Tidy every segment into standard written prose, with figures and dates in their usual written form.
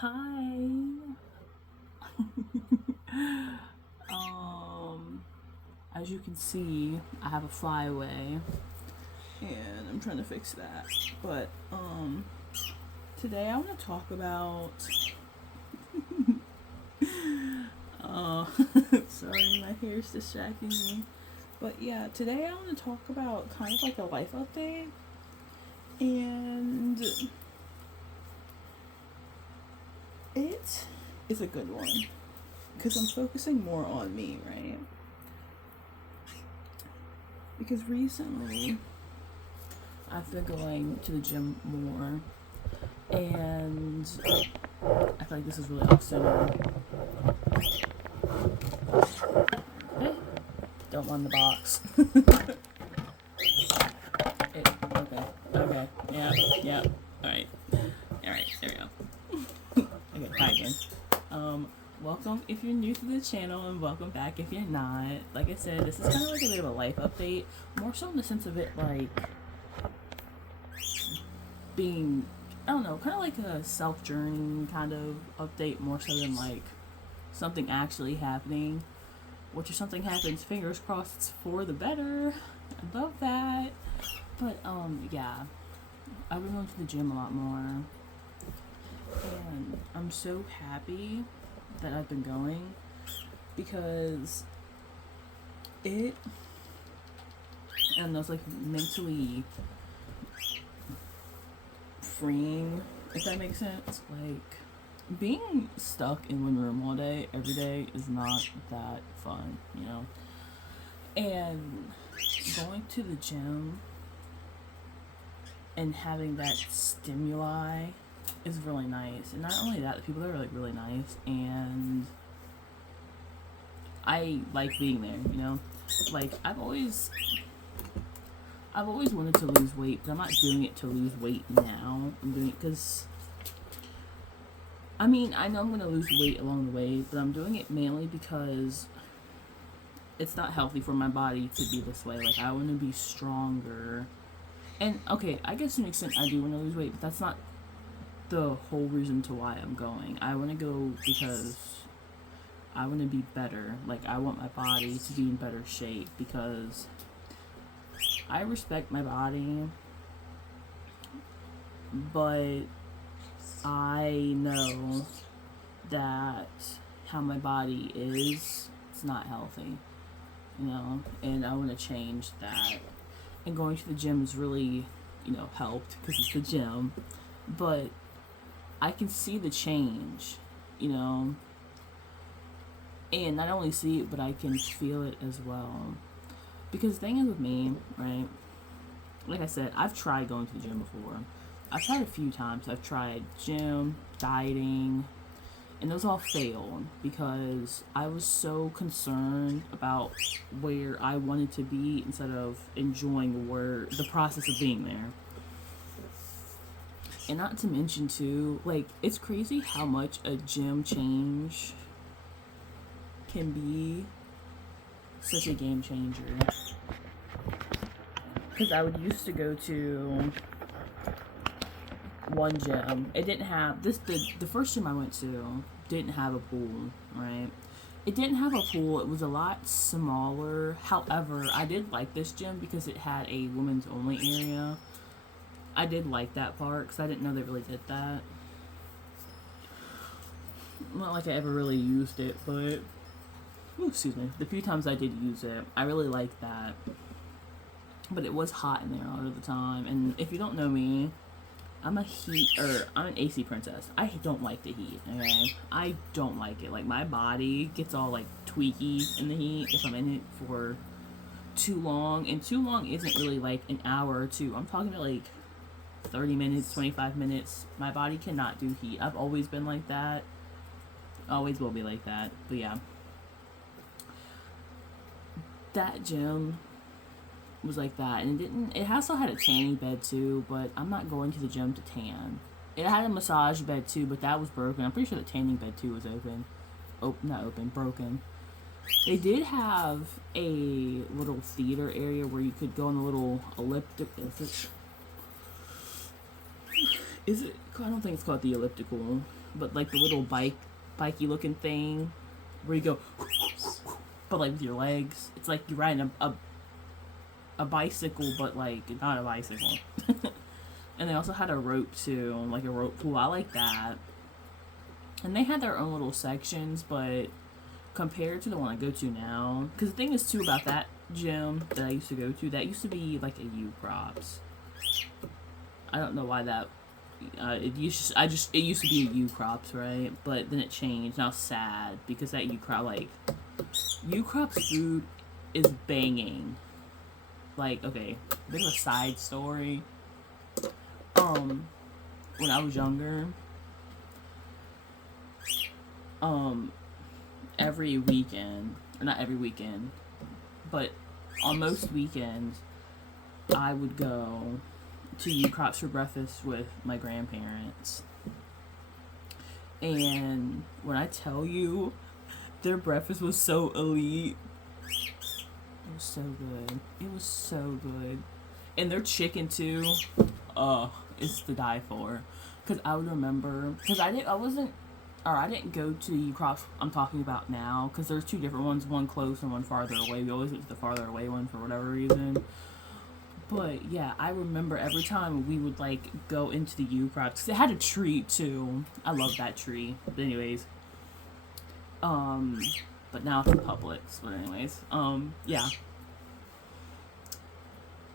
Hi. um, as you can see, I have a flyaway, and I'm trying to fix that. But today I want to talk about. Uh, sorry, my hair's distracting me. But yeah, today I want to talk about kind of like a life update, and it is a good one because I'm focusing more on me, right? Because recently I've been going to the gym more, and I feel like this is really off center. Okay, don't mind the box. Okay, okay, yeah. Alright, there we go. Okay, hi again. Um, Welcome if you're new to the channel, and welcome back if you're not. Like I said, this is kind of like a bit of a life update, more so in the sense of it like being, I don't know, kind of like a self journey kind of update, more so than like something actually happening. Which if something happens, fingers crossed it's for the better. I love that. But yeah, I've been going to the gym a lot more, and I'm so happy that I've been going because it, and that's like mentally freeing, if that makes sense. Like being stuck in one room all day, every day is not that fun, you know? And going to the gym and having that stimuli is really nice. And not only that, the people there are like really nice, and I like being there, you know? Like I've always wanted to lose weight, but I'm not doing it to lose weight now. I'm doing it because I mean, I know I'm going to lose weight along the way, but I'm doing it mainly because it's not healthy for my body to be this way. Like, I want to be stronger. And, okay, I guess to an extent I do want to lose weight, but that's not the whole reason to why I'm going. I want to go because I want to be better. Like, I want my body to be in better shape because I respect my body, but I know that how my body is, it's not healthy, you know, and I want to change that. And going to the gym has really, helped because it's the gym, but I can see the change, you know, and not only see it, but I can feel it as well. Because the thing is with me, right? Like I said, I've tried going to the gym before. I've tried a few times. I've tried gym, dieting, and those all failed because I was so concerned about where I wanted to be instead of enjoying the process of being there. And not to mention too, like, it's crazy how much a gym change can be such a game changer. Because I would used to go to one gym. It didn't have the first gym I went to didn't have a pool, right? It didn't have a pool. It was a lot smaller. However, I did like this gym because it had a women's only area. I did like that part because I didn't know they really did that. Not like I ever really used it, but excuse me. The few times I did use it, I really liked that. But it was hot in there a lot of the time. And if you don't know me, I'm I'm an AC princess. I don't like the heat, okay? I don't like it. Like, my body gets all, like, tweaky in the heat if I'm in it for too long. And too long isn't really, like, an hour or two. I'm talking about, like, 30 minutes, 25 minutes. My body cannot do heat. I've always been like that. Always will be like that. But, yeah. That gym was like that, and it also had a tanning bed too, but I'm not going to the gym to tan. It had a massage bed too, but that was broken. I'm pretty sure the tanning bed too was open. Not open, broken. They did have a little theater area where you could go on a little elliptic. Is it? I don't think it's called the elliptical, but like the little bikey looking thing where you go, but like with your legs. It's like you're riding a bicycle, but like not a bicycle. And they also had a rope too, like a rope pool. I like that. And they had their own little sections, but compared to the one I go to now, because the thing is too about that gym that I used to go to, that used to be like a U Props. I don't know why that. It used to be a U Crops, right? But then it changed. Now it's sad because that U Crops food is banging. Like, okay, bit of a side story. When I was younger, every weekend, or not every weekend, but on most weekends, I would go to U Crops for breakfast with my grandparents. And when I tell you, their breakfast was so elite. It was so good. It was so good. And their chicken too, it's to die for. Cause I would remember, cause I didn't go to the U Crops I'm talking about now, cause there's two different ones, one close and one farther away. We always went to the farther away one for whatever reason. But yeah, I remember every time we would like go into the U Crops, cause it had a tree too. I love that tree. But anyways, but now it's in Publix. But anyways, yeah.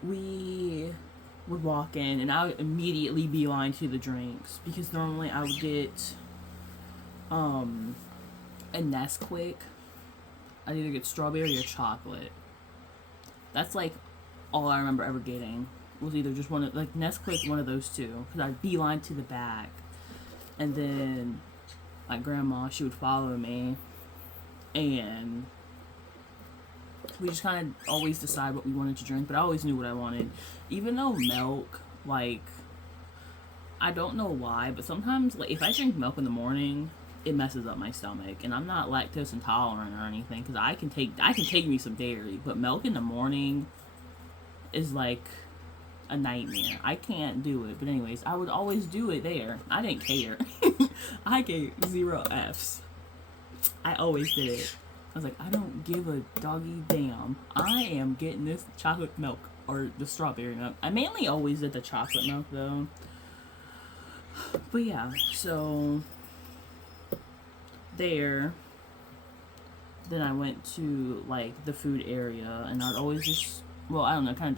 We would walk in, and I would immediately beeline to the drinks, because normally I would get a Nesquik. I'd either get strawberry or chocolate. That's like all I remember ever getting, was either just one of, like, Nesquik, one of those two, because I'd beeline to the back, and then my grandma, she would follow me, and we just kind of always decide what we wanted to drink, but I always knew what I wanted. Even though milk, like, I don't know why, but sometimes, like, if I drink milk in the morning, it messes up my stomach. And I'm not lactose intolerant or anything, because I can take me some dairy, but milk in the morning is like a nightmare. I can't do it. But anyways, I would always do it there. I didn't care. I gave 0 Fs. I always did it. I was like, I don't give a doggy damn. I am getting this chocolate milk or the strawberry milk. I mainly always did the chocolate milk though. But yeah, so there, then I went to like the food area, and I'd always just, well, I don't know, it kind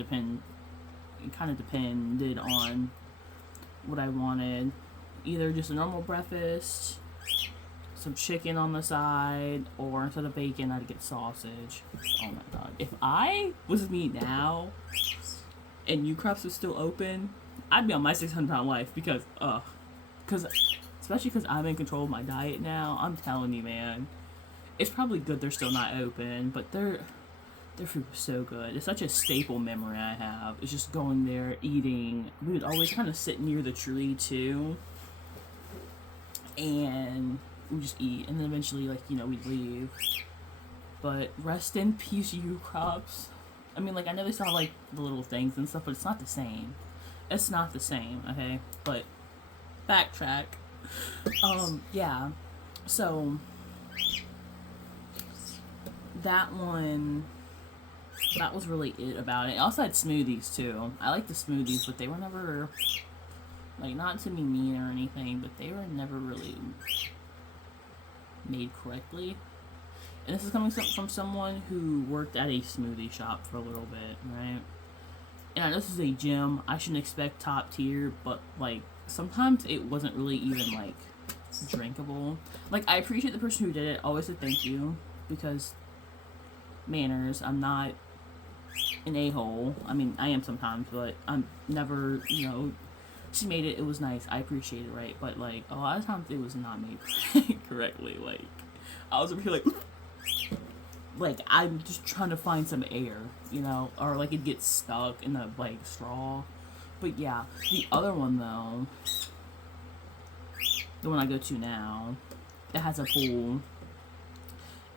of depended on what I wanted. Either just a normal breakfast, some chicken on the side, or instead of bacon, I'd get sausage. Oh my god. If I was me now, and U Crops was still open, I'd be on my 600-pound life, because especially because I'm in control of my diet now. I'm telling you, man. It's probably good they're still not open, but their food was so good. It's such a staple memory I have. It's just going there, eating. We would always kind of sit near the tree, too. And we just eat, and then eventually, like, you know, we'd leave. But rest in peace, U Crops. I mean, like, I know they saw, like, the little things and stuff, but it's not the same. It's not the same, okay? But, backtrack. Yeah. So, that was really it about it. I also had smoothies, too. I like the smoothies, but they were never, like, not to be mean or anything, but they were never really made correctly. And this is coming from someone who worked at a smoothie shop for a little bit, right? And I know this is a gym. I shouldn't expect top tier, but, like, sometimes it wasn't really even, like, drinkable. Like, I appreciate the person who did it. Always said thank you, because manners. I'm not an a-hole. I mean, I am sometimes, but I'm never, you know, she made it. It was nice. I appreciate it, right? But, like, a lot of times it was not made correctly. Like, I was over here, like, I'm just trying to find some air, you know? Or, like, it gets stuck in the, like, straw. But, yeah. The other one, though, the one I go to now, it has a pool.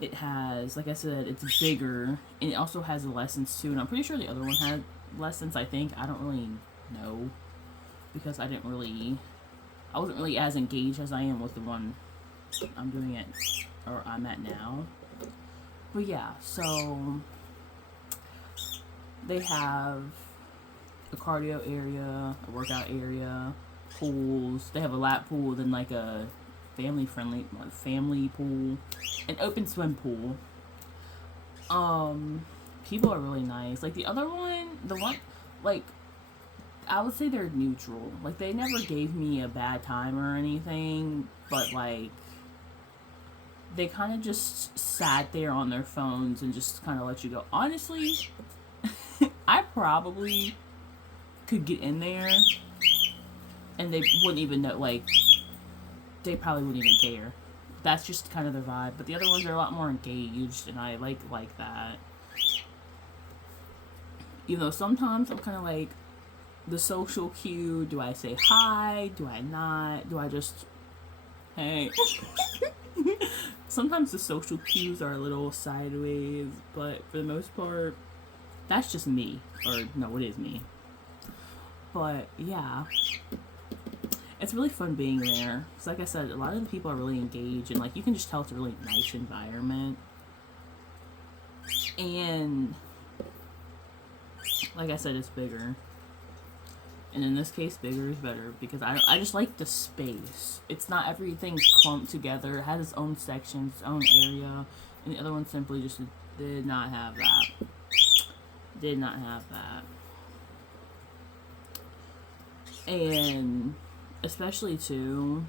It has, like I said, it's bigger. And it also has lessons, too. And I'm pretty sure the other one had lessons, I think. I don't really know, because I didn't really I wasn't really as engaged as I am with the one I'm doing it, or I'm at now. But yeah, so they have a cardio area, a workout area, pools. They have a lap pool, then like a family pool, an open swim pool. People are really nice. Like the one, like I would say they're neutral. Like they never gave me a bad time or anything, but like they kind of just sat there on their phones and just kind of let you go. Honestly, I probably could get in there and they wouldn't even know, like, they probably wouldn't even care. That's just kind of their vibe. But the other ones are a lot more engaged, and I like that. You know, sometimes I'm kind of like, the social cue, do I say hi? Do I not? Do I just, hey? Sometimes the social cues are a little sideways, but for the most part, that's just me. Or, no, it is me. But, yeah. It's really fun being there. Because, like I said, a lot of the people are really engaged, and, like, you can just tell it's a really nice environment. And, like I said, it's bigger. And in this case, bigger is better, because I just like the space. It's not everything clumped together. It has its own sections, its own area. And the other one simply just did not have that. Did not have that. And especially too,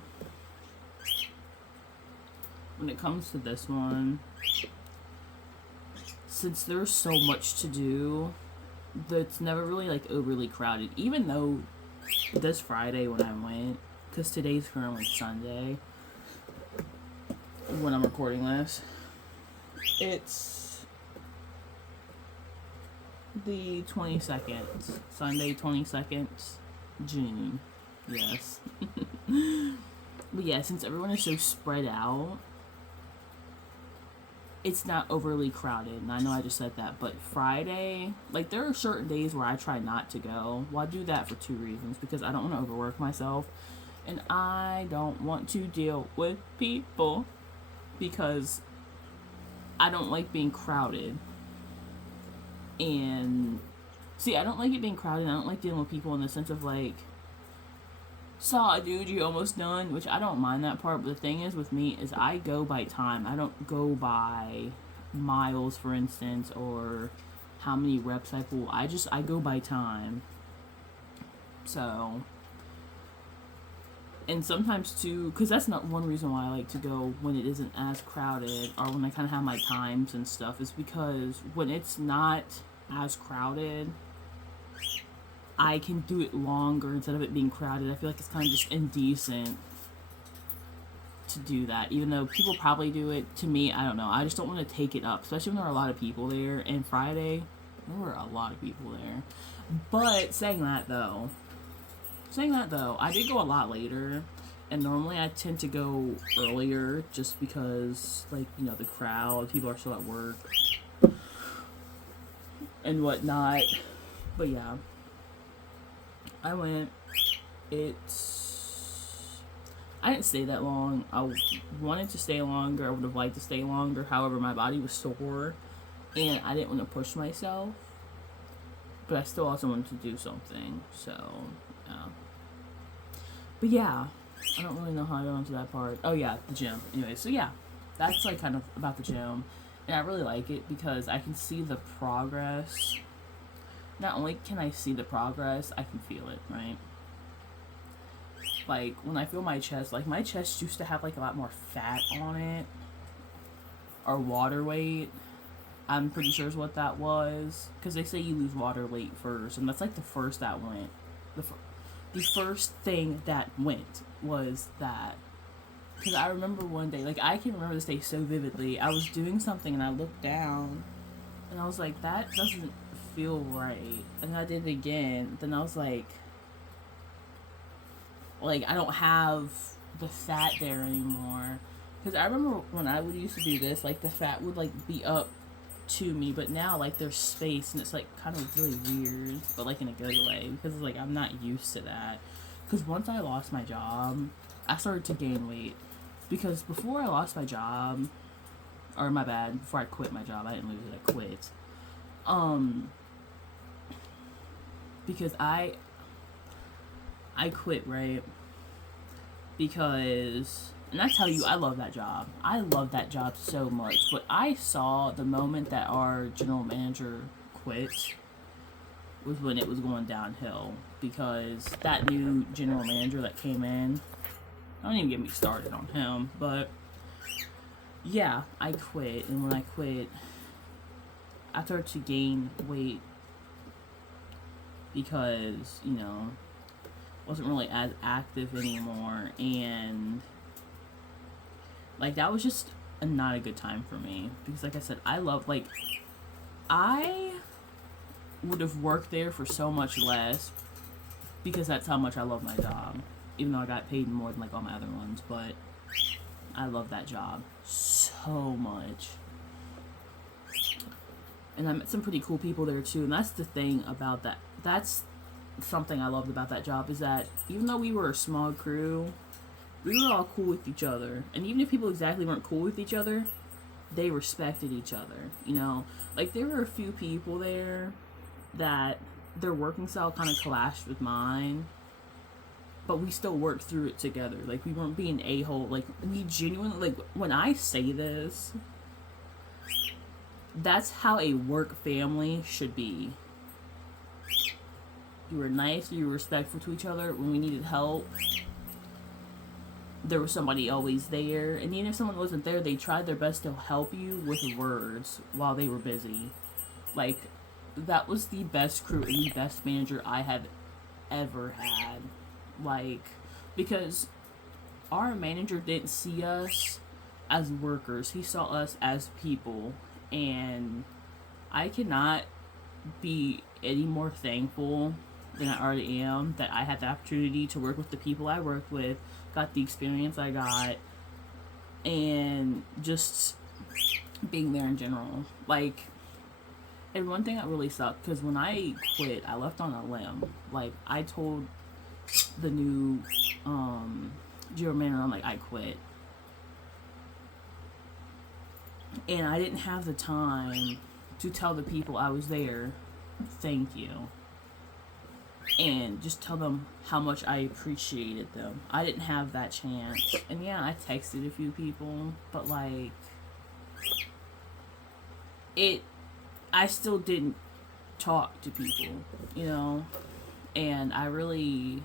when it comes to this one, since there's so much to do, that's never really like overly crowded. Even though this Friday when I went, because today's currently Sunday when I'm recording this, it's the 22nd, Sunday 22nd, June, yes. But yeah, since everyone is so spread out, it's not overly crowded. And I know I just said that, but Friday, like there are certain days where I try not to go. Well, I do that for two reasons. Because I don't want to overwork myself, and I don't want to deal with people, because I don't like being crowded. And see, I don't like it being crowded. I don't like dealing with people in the sense of like, saw dude, you almost done, which I don't mind that part. But the thing is with me is I go by time. I don't go by miles, for instance, or how many reps I pull. I go by time. So, and sometimes too, because that's not one reason why I like to go when it isn't as crowded, or when I kind of have my times and stuff, is because when it's not as crowded, I can do it longer instead of it being crowded. I feel like it's kind of just indecent to do that. Even though people probably do it, to me, I don't know. I just don't want to take it up, especially when there are a lot of people there. And Friday, there were a lot of people there. But saying that though, I did go a lot later. And normally I tend to go earlier just because, like, you know, the crowd, people are still at work and whatnot. But yeah. I went, I didn't stay that long. I wanted to stay longer. I would have liked to stay longer. However, my body was sore, and I didn't want to push myself. But I still also wanted to do something. So, yeah. But yeah, I don't really know how I got onto that part. Oh yeah, the gym. Anyway, so yeah, that's like kind of about the gym. And I really like it because I can see the progress. Not only can I see the progress, I can feel it, right? Like, when I feel my chest, like, my chest used to have, like, a lot more fat on it. Or water weight. I'm pretty sure is what that was. Because they say you lose water weight first. And that's, like, the first that went. The first thing that went was that. Because I remember one day, like, I can remember this day so vividly. I was doing something and I looked down. And I was like, that doesn't feel right. And I did it again. Then I was like I don't have the fat there anymore. Because I remember when I would used to do this, like the fat would like be up to me, but now like there's space and it's like kind of really weird, but like in a good way, because like I'm not used to that. Because once I lost my job, I started to gain weight. Because before I lost my job, or my bad, before I quit my job, I didn't lose it, I quit. Because I quit, right? Because, and I tell you, I love that job. I love that job so much. But I saw the moment that our general manager quit was when it was going downhill. Because that new general manager that came in, don't even get me started on him, but yeah, I quit. And when I quit, I started to gain weight because, you know, wasn't really as active anymore, and like that was just not a good time for me, because like I said, I would have worked there for so much less, because that's how much I love my job, even though I got paid more than like all my other ones. But I love that job so much, and I met some pretty cool people there too. And that's the thing about that. That's something I loved about that job, is that even though we were a small crew, we were all cool with each other. And even if people exactly weren't cool with each other, they respected each other, you know? Like, there were a few people there that their working style kind of clashed with mine, but we still worked through it together. Like, we weren't being a-hole. Like, we genuinely, like, when I say this, that's how a work family should be. You were nice, you were respectful to each other. When we needed help, there was somebody always there. And even if someone wasn't there, they tried their best to help you with words while they were busy. Like, that was the best crew and the best manager I have ever had. Like, because our manager didn't see us as workers. He saw us as people. And I cannot be any more thankful than I already am that I had the opportunity to work with the people I worked with, got the experience I got, and just being there in general. Like, and one thing that really sucked, because when I quit, I left on a limb. Like, I told the new general manager, I'm like, I quit. And I didn't have the time to tell the people I was there, thank you. And just tell them how much I appreciated them. I didn't have that chance. And yeah, I texted a few people, but like, I still didn't talk to people, you know? And I really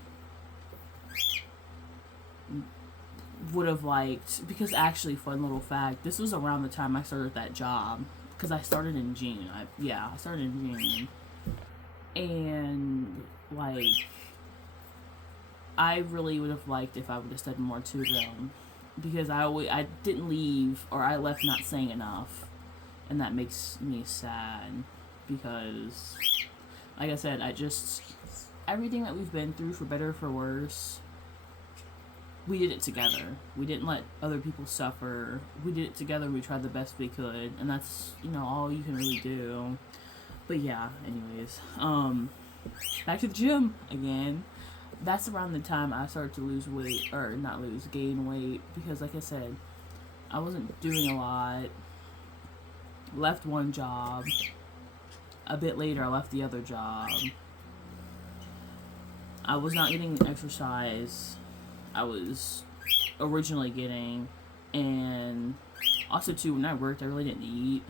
would have liked, because actually, fun little fact, this was around the time I started that job, because I started in June. I started in June. And like, I really would have liked if I would have said more to them, because I didn't leave, or I left not saying enough, and that makes me sad, because like I said, everything that we've been through, for better or for worse, we did it together. We didn't let other people suffer. We did it together. We tried the best we could, and that's, you know, all you can really do. But yeah, anyways, back to the gym again. That's around the time I started to lose weight, or not lose, gain weight, because like I said, I wasn't doing a lot. Left one job. A bit later, I left the other job. I was not getting exercise I was originally getting, and also too, when I worked, I really didn't eat.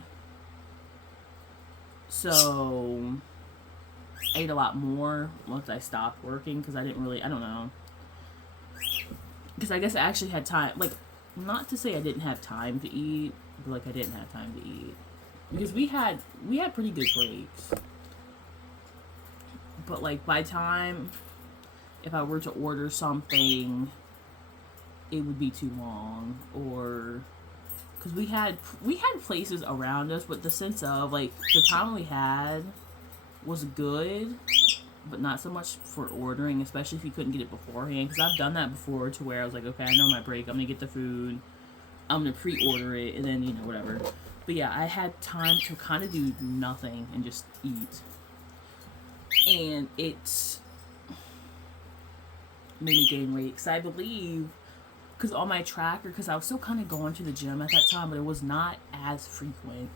So I ate a lot more once I stopped working, because I don't know. Because I guess I actually had time, like, not to say I didn't have time to eat, but like I didn't have time to eat. Because we had pretty good breaks. But like, by time, if I were to order something, it would be too long. Or, because we had places around us, but the sense of, like, the time we had was good, but not so much for ordering, especially if you couldn't get it beforehand. Because I've done that before, to where I was like, okay, I know my break, I'm gonna get the food, I'm gonna pre-order it, and then, you know, whatever. But yeah, I had time to kind of do nothing and just eat. And made me gain weight. Because I believe, because on my tracker, because I was still kind of going to the gym at that time, but it was not as frequent.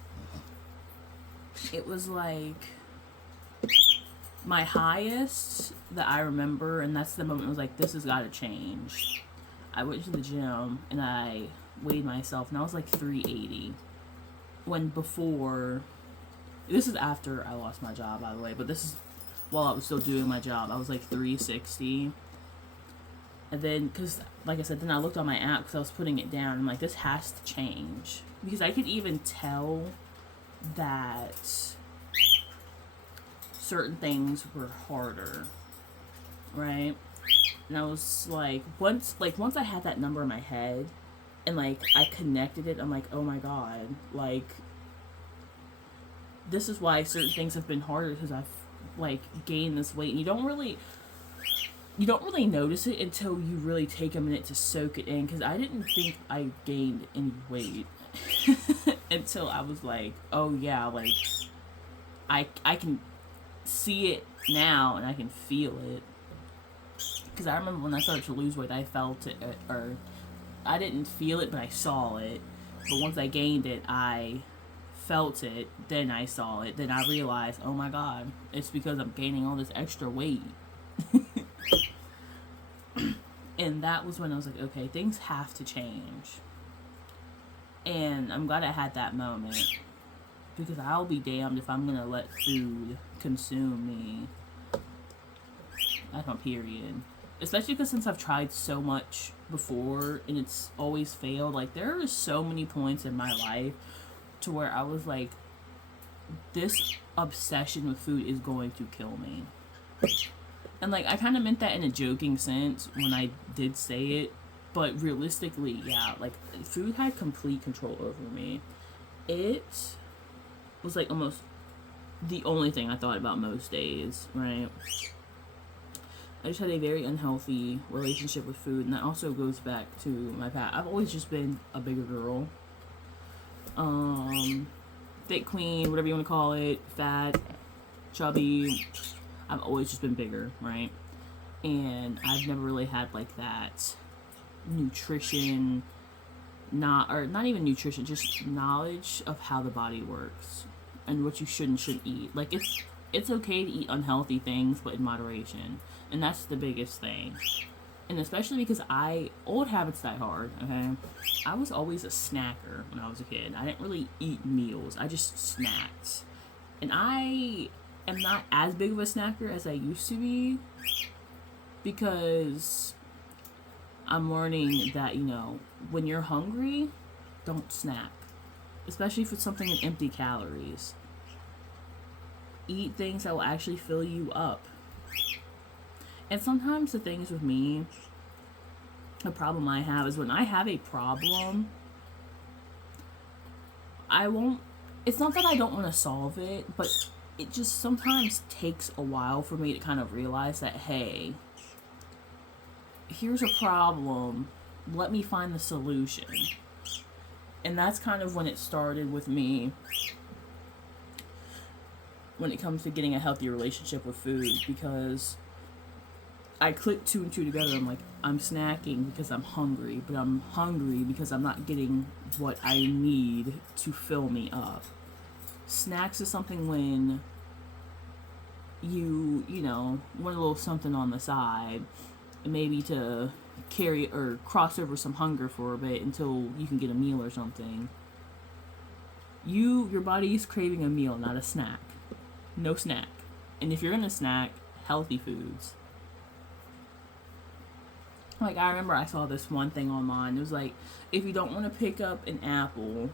It was like my highest that I remember, and that's the moment I was like, this has got to change. I went to the gym and I weighed myself, and I was like 380. When before, this is after I lost my job, by the way, but this is while I was still doing my job. I was like 360. And then, because, like I said, then I looked on my app because I was putting it down. I'm like, this has to change. Because I could even tell that certain things were harder, right? And I was like, once I had that number in my head, and like I connected it, I'm like, oh my god, like this is why certain things have been harder, because I've like gained this weight. And you don't really notice it until you really take a minute to soak it in, because I didn't think I gained any weight until I was like, oh yeah, like I can see it now and I can feel it. Because I remember when I started to lose weight, I felt it, or I didn't feel it, but I saw it. But once I gained it, I felt it, then I saw it, then I realized, oh my god, it's because I'm gaining all this extra weight. And that was when I was like, okay, things have to change. And I'm glad I had that moment, because I'll be damned if I'm gonna let food consume me. That's my period. Especially because since I've tried so much before and it's always failed, like there are so many points in my life to where I was like, this obsession with food is going to kill me. And like I kind of meant that in a joking sense when I did say it, but realistically, yeah, like food had complete control over me. It was like almost the only thing I thought about most days, right? I just had a very unhealthy relationship with food, and that also goes back to my past. I've always just been a bigger girl. Thick queen, whatever you want to call it, fat, chubby. I've always just been bigger, right? And I've never really had like that nutrition, not even nutrition, just knowledge of how the body works and what you should and shouldn't eat. Like it's okay to eat unhealthy things, but in moderation. And that's the biggest thing. And especially because old habits die hard, okay? I was always a snacker when I was a kid. I didn't really eat meals. I just snacked. And I am not as big of a snacker as I used to be, because I'm learning that, when you're hungry, don't snack. Especially for something in empty calories. Eat things that will actually fill you up. And sometimes the things with me, the problem I have is when I have a problem, it's not that I don't want to solve it, but it just sometimes takes a while for me to kind of realize that, hey, here's a problem, let me find the solution. And that's kind of when it started with me when it comes to getting a healthy relationship with food, because I clicked 2 and 2 together. I'm like, I'm snacking because I'm hungry, but I'm hungry because I'm not getting what I need to fill me up. Snacks is something when you want a little something on the side, maybe to carry or cross over some hunger for a bit until you can get a meal or something. Your body is craving a meal, not a snack. No snack. And if you're gonna snack, healthy foods. Like, I remember I saw this one thing online. It was like, if you don't want to pick up an apple,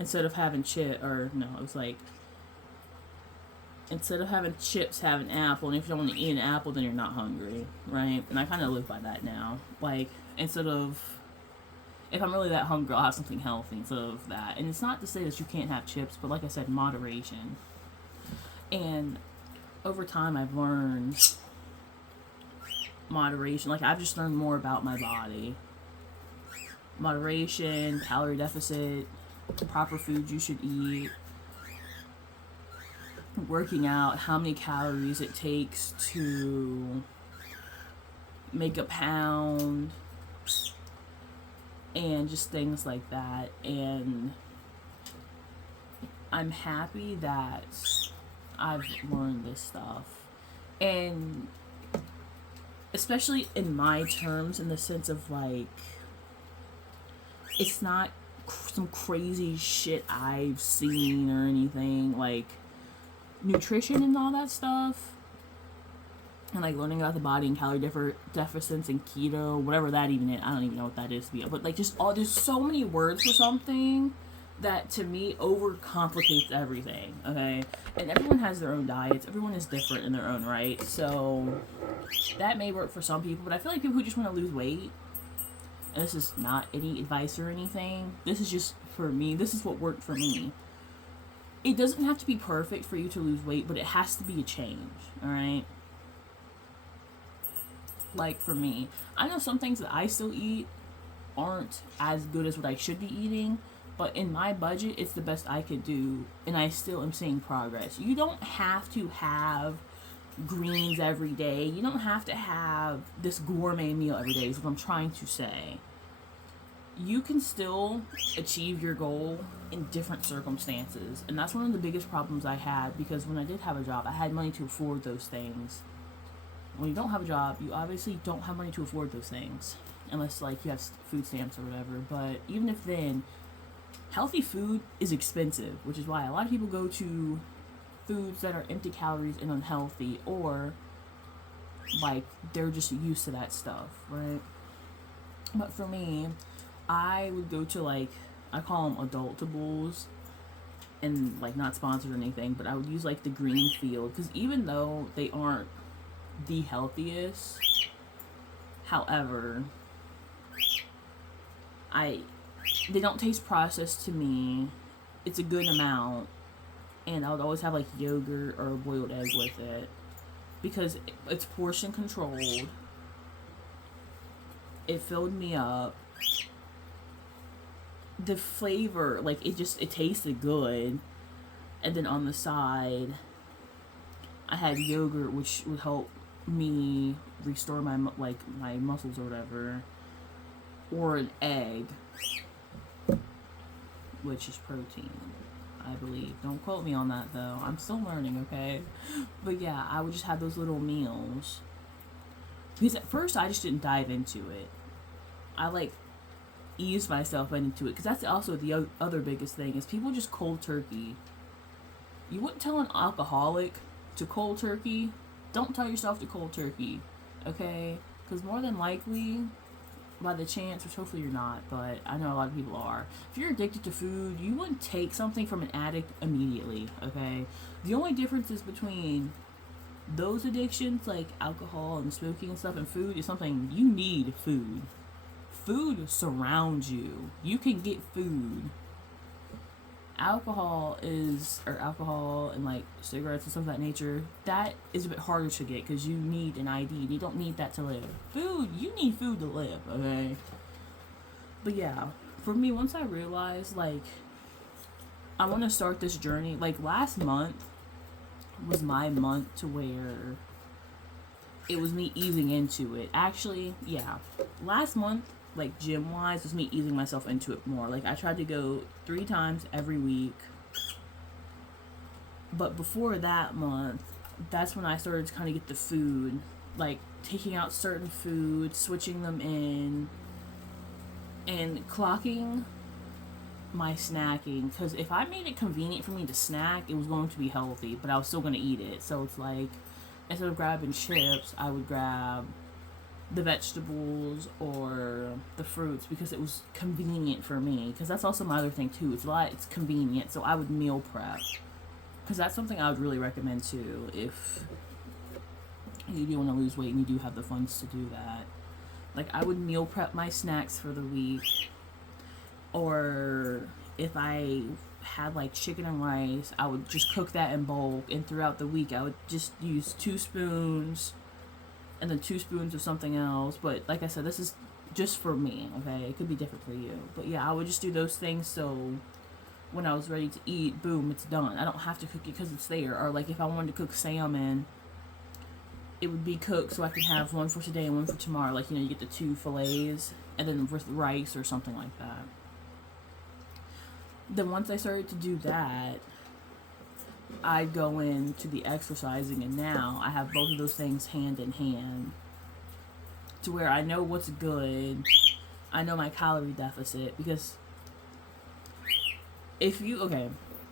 instead of having instead of having chips, have an apple. And if you don't want to eat an apple, then you're not hungry, right? And I kind of live by that now. Like, if I'm really that hungry, I'll have something healthy instead of that. And it's not to say that you can't have chips, but like I said, moderation. And over time, I've learned moderation. Like, I've just learned more about my body. Moderation, calorie deficit, proper foods you should eat, working out, how many calories it takes to, make a pound, and just things like that. And I'm happy that I've learned this stuff. And especially in my terms, in the sense of like, it's not some crazy shit I've seen or anything. Like, nutrition and all that stuff, and like learning about the body and calorie deficits and keto, whatever that even is. I don't even know what that is, but like, just all, there's so many words for something that to me overcomplicates everything. Okay, and everyone has their own diets, everyone is different in their own right, so that may work for some people, but I feel like people who just want to lose weight, and this is not any advice or anything, this is just for me, this is what worked for me. It doesn't have to be perfect for you to lose weight, but it has to be a change, alright? Like, for me, I know some things that I still eat aren't as good as what I should be eating, but in my budget, it's the best I could do, and I still am seeing progress. You don't have to have greens every day. You don't have to have this gourmet meal every day, is what I'm trying to say. You can still achieve your goal in different circumstances. And that's one of the biggest problems I had, because when I did have a job, I had money to afford those things. When you don't have a job, you obviously don't have money to afford those things. Unless, like, you have food stamps or whatever. But even if then, healthy food is expensive, which is why a lot of people go to foods that are empty calories and unhealthy, or, like, they're just used to that stuff, right? But for me, I would go to, like, I call them Adultables, and, like, not sponsored or anything, but I would use, like, the Greenfield, because even though they aren't the healthiest, however, they don't taste processed to me. It's a good amount, and I would always have, like, yogurt or a boiled egg with it, because it's portion controlled. It filled me up. The flavor, like, it tasted good. And then on the side, I had yogurt, which would help me restore my muscles or whatever, or an egg, which is protein, I believe. Don't quote me on that, though. I'm still learning, okay? But yeah, I would just have those little meals, because at first I just didn't dive into it. I, like, ease myself into it, because that's also the other biggest thing, is people just cold turkey. You wouldn't tell an alcoholic to cold turkey. Don't tell yourself to cold turkey, okay? Because more than likely, by the chance, which hopefully you're not, but I know a lot of people are, if you're addicted to food, you wouldn't take something from an addict immediately, okay? The only difference is between those addictions, like alcohol and smoking and stuff, and food, is something you need. Food surrounds you. You can get food. Alcohol and, like, cigarettes and stuff of that nature, that is a bit harder to get, because you need an ID. You don't need that to live. Food, you need food to live, okay? But yeah, for me, once I realized, like, I want to start this journey, like, last month was my month to where it was me easing into it. Actually, yeah, last month, like, gym-wise, was me easing myself into it more. Like, I tried to go 3 times every week. But before that month, that's when I started to kind of get the food. Like, taking out certain foods, switching them in, and clocking my snacking. Because if I made it convenient for me to snack, it was going to be healthy, but I was still going to eat it. So it's like, instead of grabbing chips, I would grab the vegetables or the fruits, because it was convenient for me. Because that's also my other thing too, it's convenient. So I would meal prep, because that's something I would really recommend too, if you do want to lose weight and you do have the funds to do that. Like, I would meal prep my snacks for the week, or if I had, like, chicken and rice, I would just cook that in bulk, and throughout the week I would just use 2 spoons and then 2 spoons of something else. But like I said, this is just for me, okay? It could be different for you. But yeah, I would just do those things, so when I was ready to eat, boom, it's done. I don't have to cook it because it's there. Or, like, if I wanted to cook salmon, it would be cooked so I can have one for today and one for tomorrow. Like, you get the 2 fillets and then with rice or something like that. Then once I started to do that, I'd go into the exercising, and now I have both of those things hand in hand to where I know what's good. I know my calorie deficit, because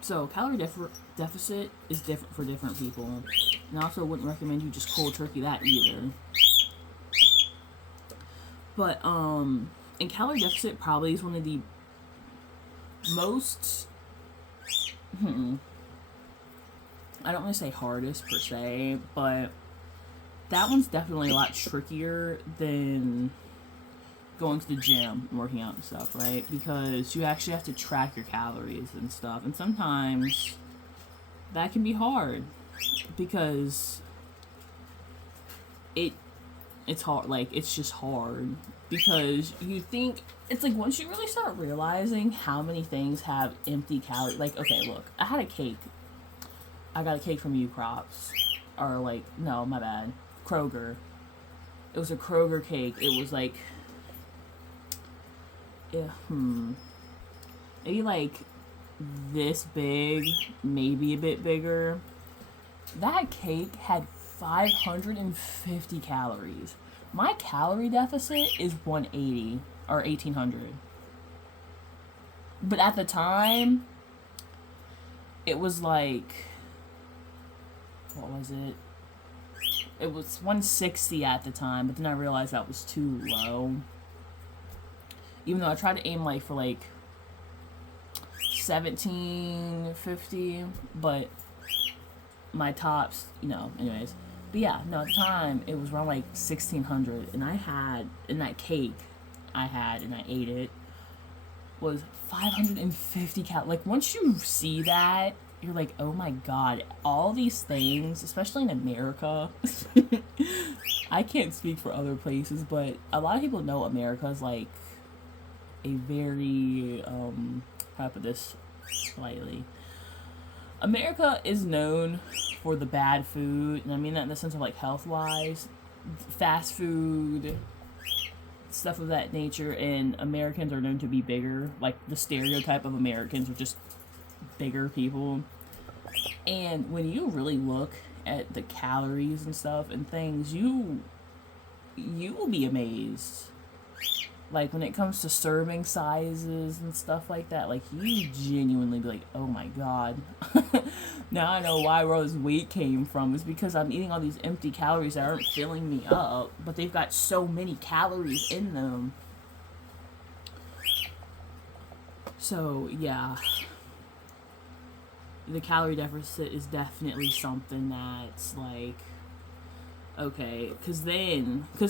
so calorie deficit is different for different people, and I also wouldn't recommend you just cold turkey that either. But and calorie deficit probably is one of the most I don't want to say hardest per se, but that one's definitely a lot trickier than going to the gym and working out and stuff, right? Because you actually have to track your calories and stuff, and sometimes that can be hard because it's hard. Like, it's just hard because you think it's like once you really start realizing how many things have empty calories. Like, okay, look, I had a cake. I got a cake from U-Crops, or like, no, my bad, Kroger. It was a Kroger cake. It was like, maybe like this big, maybe a bit bigger. That cake had 550 calories. My calorie deficit is 180 or 1800. But at the time, it was like, what was it? It was 160 at the time, but then I realized that was too low. Even though I tried to aim like for like 1750, but my tops, anyways. But yeah, no, at the time it was around like 1600, and I had, in that cake I had, and I ate it, was 550 calories. Like, once you see that, you're like, oh my god, all these things, especially in America, I can't speak for other places, but a lot of people know America is like a very, how do I put this politely? America is known for the bad food, and I mean that in the sense of like health-wise, fast food, stuff of that nature, and Americans are known to be bigger. Like, the stereotype of Americans are just bigger people. And when you really look at the calories and stuff and things, you will be amazed. Like, when it comes to serving sizes and stuff like that, like, you genuinely be like, oh my god. Now I know why where all this weight came from. It's because I'm eating all these empty calories that aren't filling me up, but they've got so many calories in them. So, yeah. The calorie deficit is definitely something that's like, okay, because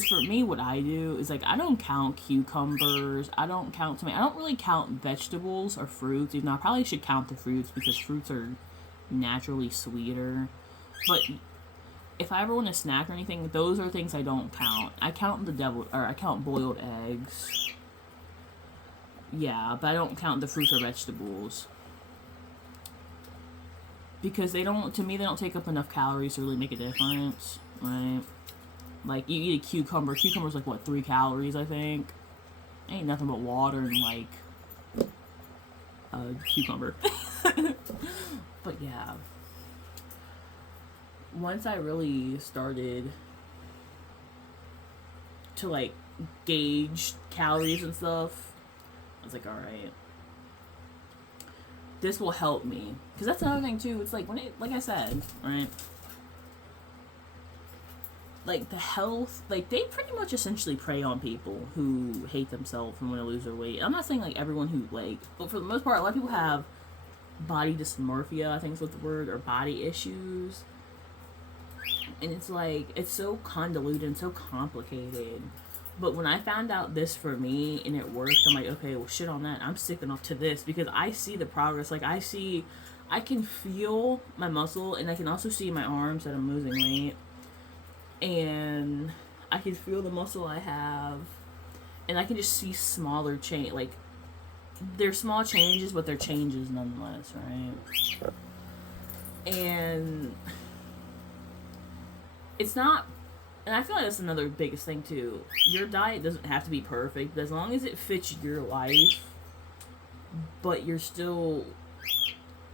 for me, what I do is, like, I don't count cucumbers, I don't count tomatoes, I don't really count vegetables or fruits, even though I probably should count the fruits because fruits are naturally sweeter. But if I ever want to snack or anything, those are things I don't count. I count I count boiled eggs. Yeah, but I don't count the fruits or vegetables. Because to me, they don't take up enough calories to really make a difference, right? Like, you eat a cucumber. Cucumber's like, what, 3 calories, I think? Ain't nothing but water and, like, cucumber. But, yeah. Once I really started to, like, gauge calories and stuff, I was like, alright, this will help me. Because that's another thing, too. It's like, like I said, right? Like, the health, like, they pretty much essentially prey on people who hate themselves and want to lose their weight. I'm not saying, like, everyone who, like, but for the most part, a lot of people have body dysmorphia, I think is what the word, or body issues. And it's like, it's so convoluted and so complicated. But when I found out this for me and it worked, I'm like, okay, well, shit on that. I'm sticking up to this because I see the progress. Like, I can feel my muscle, and I can also see my arms that I'm losing weight. And I can feel the muscle I have. And I can just see smaller change. Like, they're small changes, but they're changes nonetheless, right? And it's not And I feel like that's another biggest thing too. Your diet doesn't have to be perfect, but as long as it fits your life, but you're still,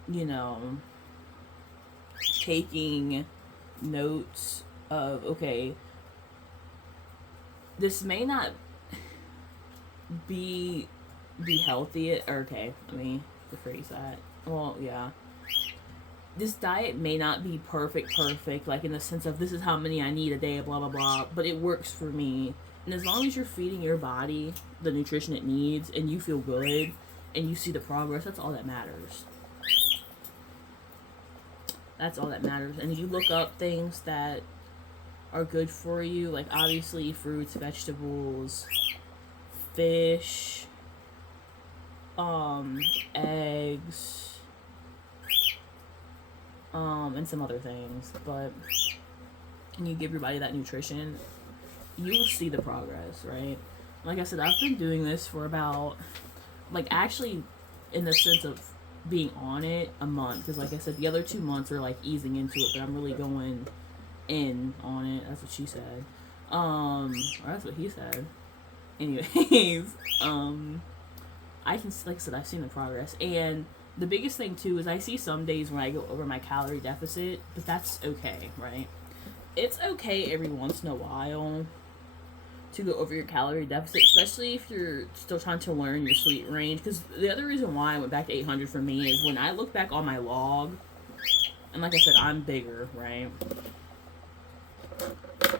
you know, taking notes of, okay, this may not be healthy. Or okay, let me rephrase that. Well, yeah, this diet may not be perfect, like in the sense of this is how many I need a day, blah blah blah, but it works for me. And as long as you're feeding your body the nutrition it needs and you feel good and you see the progress, that's all that matters. That's all that matters. And you look up things that are good for you, like obviously fruits, vegetables, fish, eggs, and some other things. But when you give your body that nutrition, you will see the progress, right? Like I said, I've been doing this for about, like, actually, in the sense of being on it, a month. Because, like I said, the other 2 months are like easing into it, but I'm really going in on it. That's what she said. Or that's what he said. Anyways, I can, like I said, I've seen the progress. And the biggest thing, too, is I see some days when I go over my calorie deficit, but that's okay, right? It's okay every once in a while to go over your calorie deficit, especially if you're still trying to learn your sweet range. Because the other reason why I went back to 800 for me is when I look back on my log, and like I said, I'm bigger, right?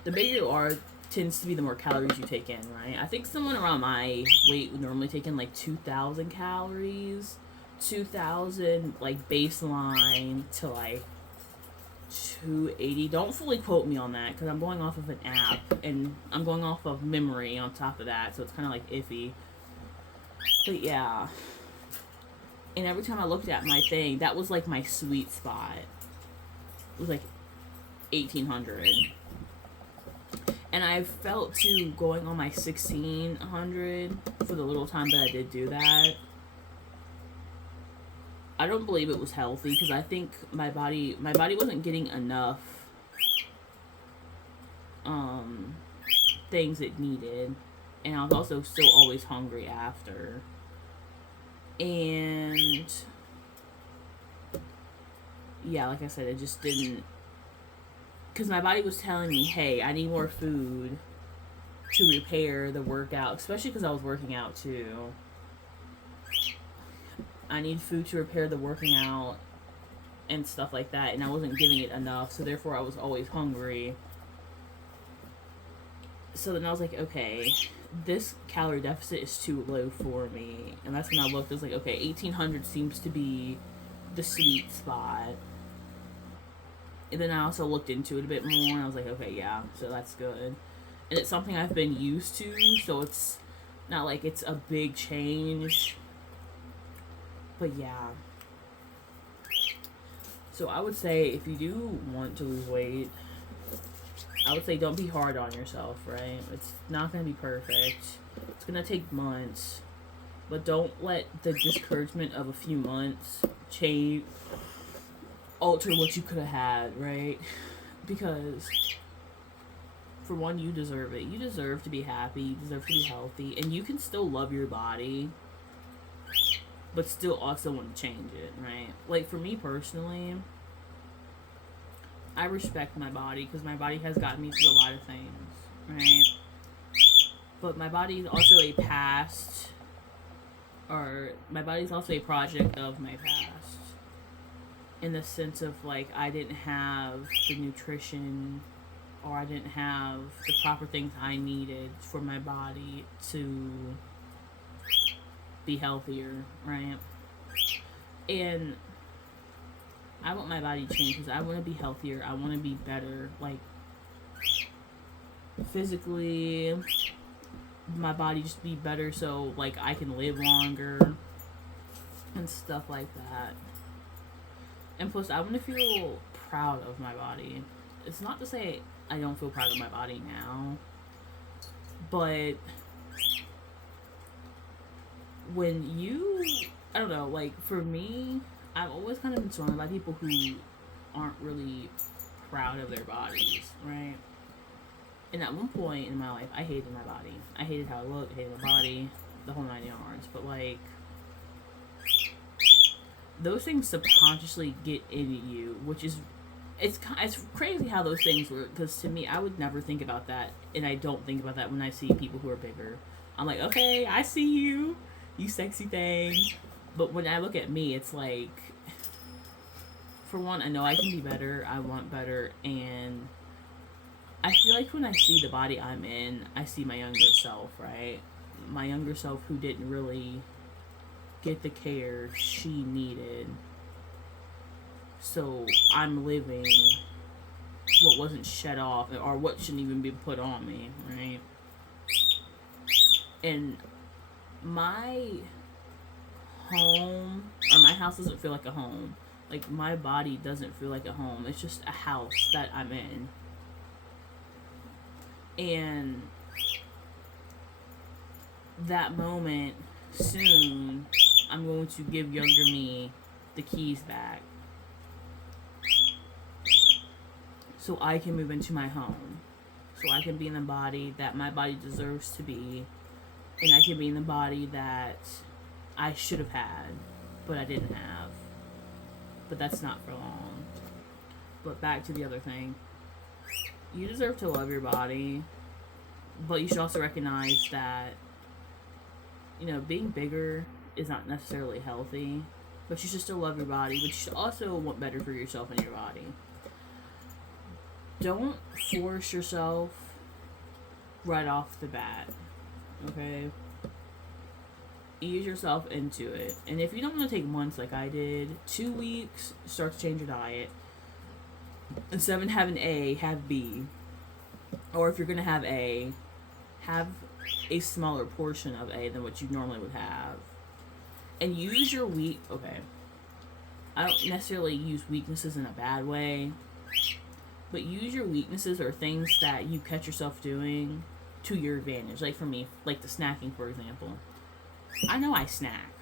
The bigger you are, tends to be the more calories you take in, right? I think someone around my weight would normally take in like 2,000 calories, 2,000 like baseline to like 280. Don't fully quote me on that because I'm going off of an app and I'm going off of memory on top of that, so it's kind of like iffy. But yeah, and every time I looked at my thing, that was like my sweet spot. It was like 1,800. And I felt too going on my 1,600 for the little time that I did do that. I don't believe it was healthy because I think my body wasn't getting enough things it needed, and I was also still always hungry after. And yeah, like I said, it just didn't, because my body was telling me, hey, I need more food to repair the workout, especially because I was working out too. I need food to repair the working out and stuff like that, and I wasn't giving it enough, so therefore I was always hungry. So then I was like, okay, this calorie deficit is too low for me. And that's when I looked, I was like, okay, 1,800 seems to be the sweet spot. And then I also looked into it a bit more, and I was like, okay, yeah, so that's good. And it's something I've been used to, so it's not like it's a big change. But yeah. So I would say if you do want to lose weight, I would say don't be hard on yourself, right? It's not going to be perfect. It's going to take months. But don't let the discouragement of a few months alter what you could have had, right? Because, for one, you deserve it. You deserve to be happy. You deserve to be healthy. And you can still love your body, but still also want to change it, right? Like, for me personally, I respect my body because my body has gotten me through a lot of things, right? But my body is also a project of my past. In the sense of, like, I didn't have the nutrition, or I didn't have the proper things I needed for my body to be healthier, right? And I want my body to change because I want to be healthier. I want to be better, like, physically. My body just be better so, like, I can live longer and stuff like that. And plus, I want to feel proud of my body. It's not to say I don't feel proud of my body now, but when you, I don't know, like, for me, I've always kind of been surrounded by people who aren't really proud of their bodies, right? And at one point in my life, I hated my body. I hated how I looked, I hated my body, the whole 9 yards. But, like, those things subconsciously get into you, which is, it's crazy how those things work, because to me, I would never think about that, and I don't think about that when I see people who are bigger. I'm like, okay, I see you, you sexy thing. But when I look at me, it's like, for one, I know I can be better, I want better, and I feel like when I see the body I'm in, I see my younger self, right? My younger self who didn't really get the care she needed. So I'm living what wasn't shed off, or what shouldn't even be put on me, right? And my home, or my house, doesn't feel like a home. Like, my body doesn't feel like a home. It's just a house that I'm in. And that moment, soon, I'm going to give younger me the keys back, so I can move into my home, so I can be in the body that my body deserves to be, and I can be in the body that I should have had, but I didn't have. But that's not for long. But back to the other thing. You deserve to love your body, but you should also recognize that, you know, being bigger is not necessarily healthy, but you should still love your body, but you should also want better for yourself and your body. Don't force yourself right off the bat, okay? Ease yourself into it. And if you don't want to take months like I did, 2 weeks, start to change your diet. Instead of having A, have B. Or if you're going to have A, have a smaller portion of A than what you normally would have. And use your okay. I don't necessarily use weaknesses in a bad way, but use your weaknesses or things that you catch yourself doing to your advantage. Like for me, like the snacking, for example. I know I snack.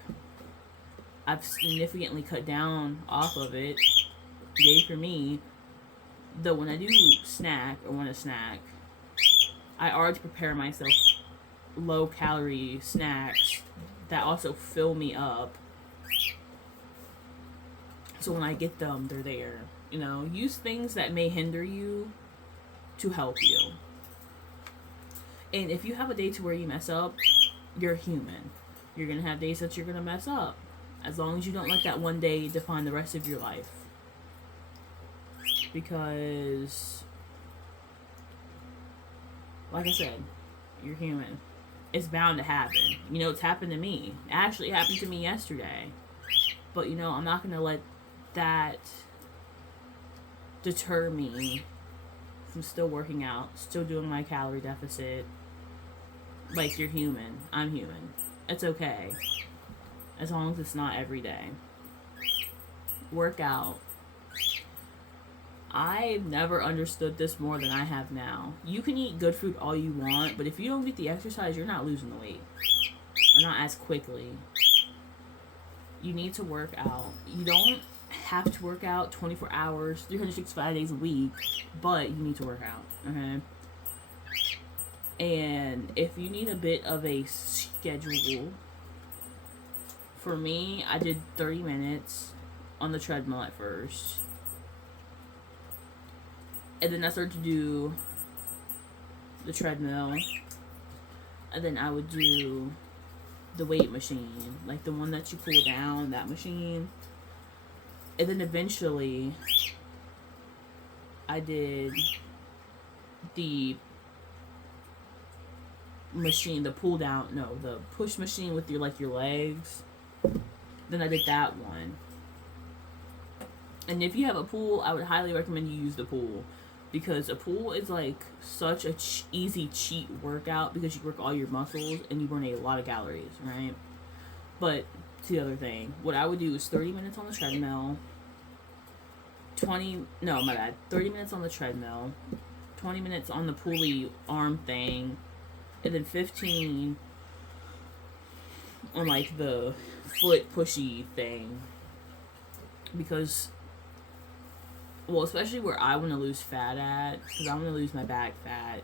I've significantly cut down off of it. Yay for me. Though when I do snack or want to snack, I already prepare myself low calorie snacks that also fill me up. So when I get them, they're there. You know, use things that may hinder you to help you. And if you have a day to where you mess up, you're human. You're going to have days that you're going to mess up. As long as you don't let that one day define the rest of your life. Because, like I said, you're human. It's bound to happen. You know, it's happened to me. It actually happened to me yesterday. But, you know, I'm not going to let that deter me from still working out, still doing my calorie deficit. Like, you're human. I'm human. It's okay. As long as it's not every day. Work out. I've never understood this more than I have now. You can eat good food all you want, but if you don't get the exercise, you're not losing the weight. Or not as quickly. You need to work out. You don't have to work out 24 hours, 365 days a week, but you need to work out, okay? And if you need a bit of a schedule, for me, I did 30 minutes on the treadmill at first. And then I started to do the treadmill. And then I would do the weight machine. Like the one that you pull down, that machine. And then eventually, I did the machine, the pull down, no, the push machine with your, like, your legs. Then I did that one. And if you have a pool, I would highly recommend you use the pool. Because a pool is like such a easy cheat workout because you work all your muscles and you burn a lot of calories, right? But to the other thing, what I would do is 30 minutes on the treadmill, 30 minutes on the treadmill, 20 minutes on the pulley arm thing, and then 15 on like the foot pushy thing. Because, well, especially where I want to lose fat at, because I want to lose my back fat.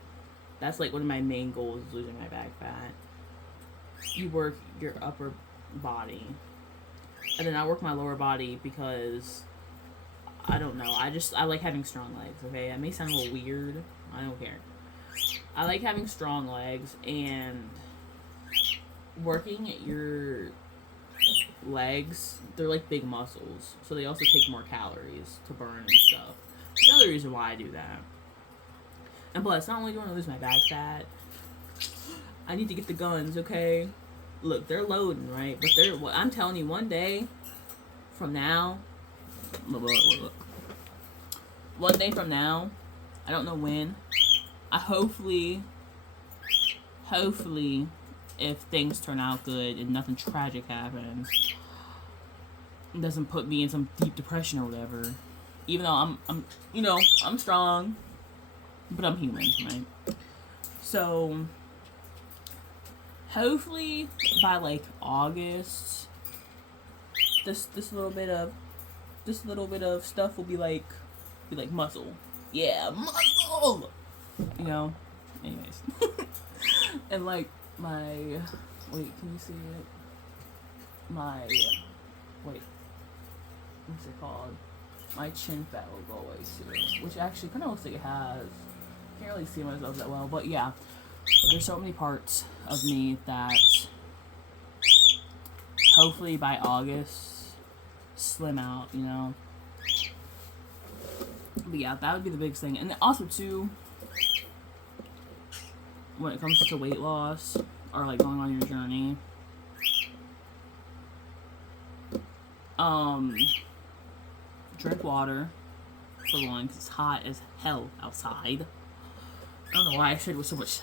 That's like one of my main goals is losing my back fat. You work your upper body, and then I work my lower body because I don't know. I like having strong legs. Okay, that may sound a little weird. I don't care. I like having strong legs, and working your legs, they're like big muscles, so they also take more calories to burn and stuff. That's another reason why I do that. And plus, not only do I want to lose my back fat, I need to get the guns, okay? Look, they're loading, right? But I'm telling you, one day from now, one day from now, I don't know when, hopefully, if things turn out good and nothing tragic happens, it doesn't put me in some deep depression or whatever. Even though I'm strong, but I'm human, right? So, hopefully by like August, this little bit of stuff will be like muscle. Yeah, muscle. Anyways. And like can you see it? What's it called? My chin fat will go away too, which actually kind of looks like it has. Can't really see myself that well, but yeah, there's so many parts of me that hopefully by August slim out, But yeah, that would be the biggest thing. And also too, when it comes to weight loss or like going on your journey, drink water for one, 'cause it's hot as hell outside. I don't know why I said it with so much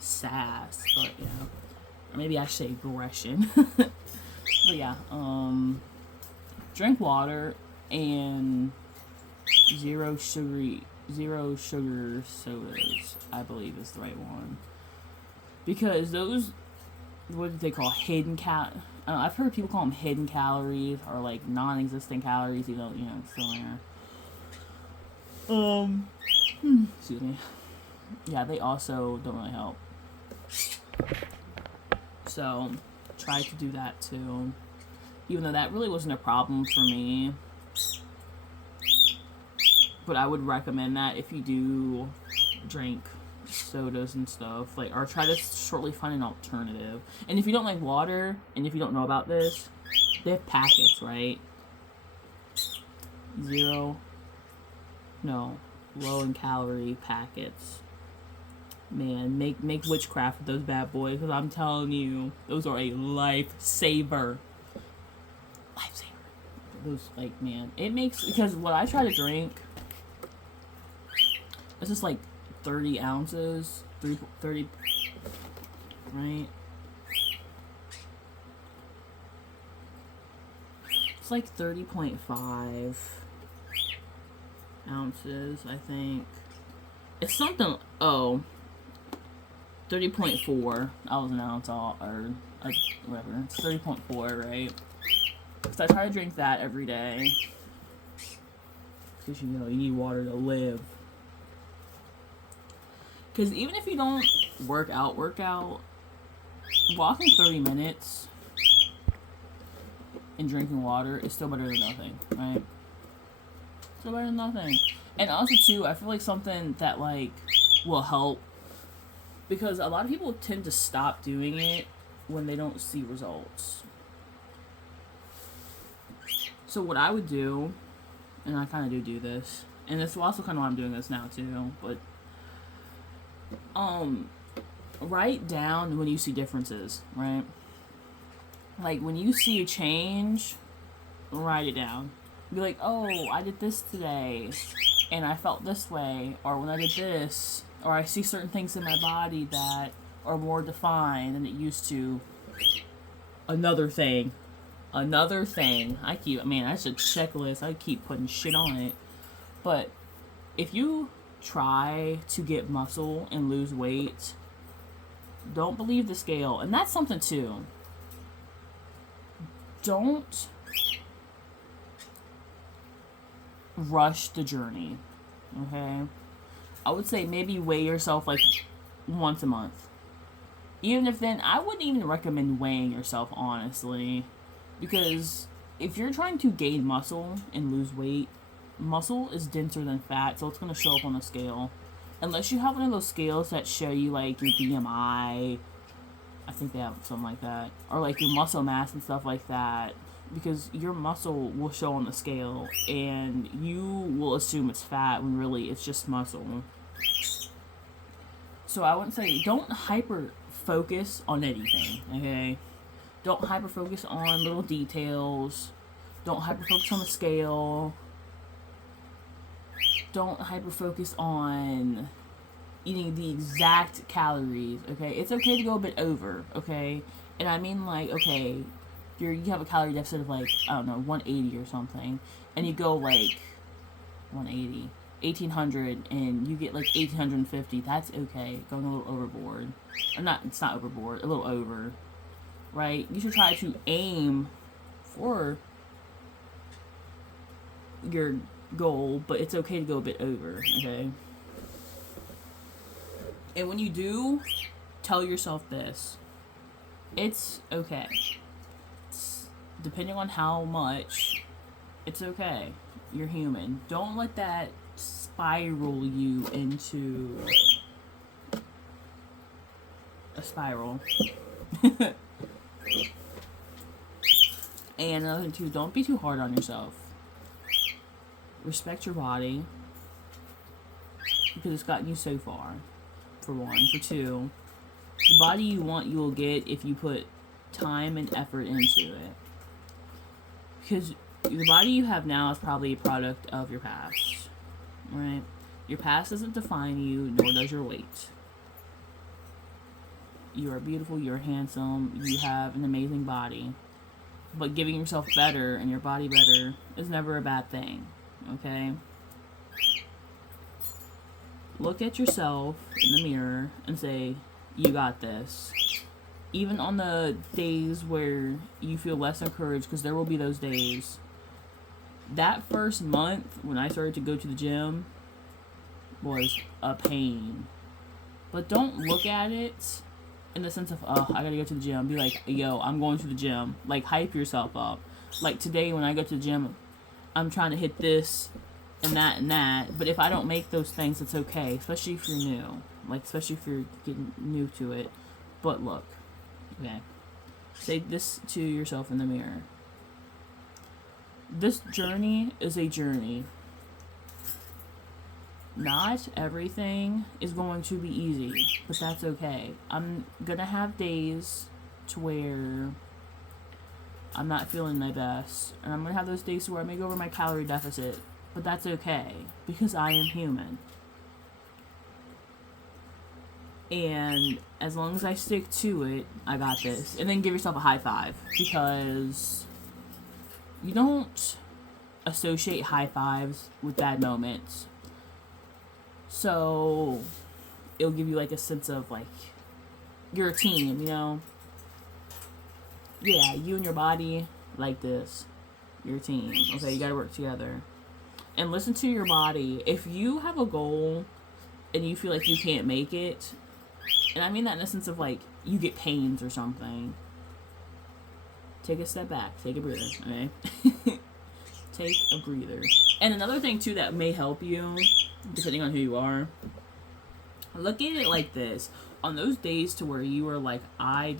sass, but yeah, or maybe I say aggression. But yeah, drink water and zero sugar sodas, I believe is the right one. Because those, what do they call hidden I've heard people call them hidden calories or like non-existent calories, even though it's still there. Excuse me. Yeah, they also don't really help. So try to do that too. Even though that really wasn't a problem for me. But I would recommend that if you do drink sodas and stuff, or try to shortly find an alternative. And if you don't like water, and if you don't know about this, they have packets, right? Low in calorie packets. Man, make witchcraft with those bad boys, because I'm telling you, those are a lifesaver. Those, man, it makes, because what I try to drink, it's just 30 ounces, 30, right? It's 30.5 ounces, I think. It's something, 30.4. That was an ounce or whatever. It's 30.4, right? So I try to drink that every day. Because you need water to live. Because even if you don't work out, walking 30 minutes and drinking water is still better than nothing, right? Still better than nothing. And also, too, I feel like something that, will help, because a lot of people tend to stop doing it when they don't see results. So what I would do, and I kind of do this, and it's also kind of why I'm doing this now, too, but write down when you see differences, right? When you see a change, write it down. Be like, oh, I did this today, and I felt this way, or when I did this, or I see certain things in my body that are more defined than it used to. Another thing. That's a checklist. I keep putting shit on it. But if you try to get muscle and lose weight, don't believe the scale. And that's something too. Don't rush the journey. Okay? I would say maybe weigh yourself once a month. Even if then, I wouldn't even recommend weighing yourself, honestly. Because if you're trying to gain muscle and lose weight, muscle is denser than fat, so it's going to show up on the scale. Unless you have one of those scales that show you, like, your BMI. I think they have something like that. Or, like, your muscle mass and stuff like that. Because your muscle will show on the scale, and you will assume it's fat when really it's just muscle. So I wouldn't say, don't hyper focus on anything, okay? Don't hyper focus on little details. Don't hyper focus on the scale. Don't hyper focus on eating the exact calories, okay? It's okay to go a bit over, okay? And I mean, like, okay, you have a calorie deficit of, like, I don't know, 180 or something, and you go, like, 180, 1800, and you get, like, 1850, that's okay. Going a little overboard. Or not, it's not overboard, a little over, right? You should try to aim for your goal, but it's okay to go a bit over, okay? And when you do, tell yourself this. It's okay. Depending on how much, it's okay. You're human. Don't let that spiral you into a spiral. And another thing too, don't be too hard on yourself. Respect your body, because it's gotten you so far, for one. For two, the body you want you will get if you put time and effort into it. Because the body you have now is probably a product of your past, right? Your past doesn't define you, nor does your weight. You are beautiful, you're handsome, you have an amazing body. But giving yourself better and your body better is never a bad thing, okay? Look at yourself in the mirror and say, you got this. Even on the days where you feel less encouraged, because there will be those days. That first month when I started to go to the gym was a pain. But don't look at it in the sense of, oh, I gotta go to the gym. Be like, yo, I'm going to the gym. Like, hype yourself up. Like, today when I go to the gym, I'm trying to hit this and that and that. But if I don't make those things, it's okay. Especially if you're new. Like, especially if you're getting new to it. But look. Okay. Say this to yourself in the mirror. This journey is a journey. Not everything is going to be easy, but that's okay. I'm gonna have days to where I'm not feeling my best, and I'm gonna have those days where I may go over my calorie deficit, but that's okay, because I am human. And as long as I stick to it, I got this. And then give yourself a high five, because you don't associate high fives with bad moments. So it'll give you like a sense of like you're a team, you know? Yeah, you and your body like this. You're a team. Okay, you gotta work together. And listen to your body. If you have a goal and you feel like you can't make it, and I mean that in the sense of like you get pains or something, take a step back, take a breather, okay? Take a breather. And another thing too that may help you, depending on who you are, look at it like this. On those days to where you are like, I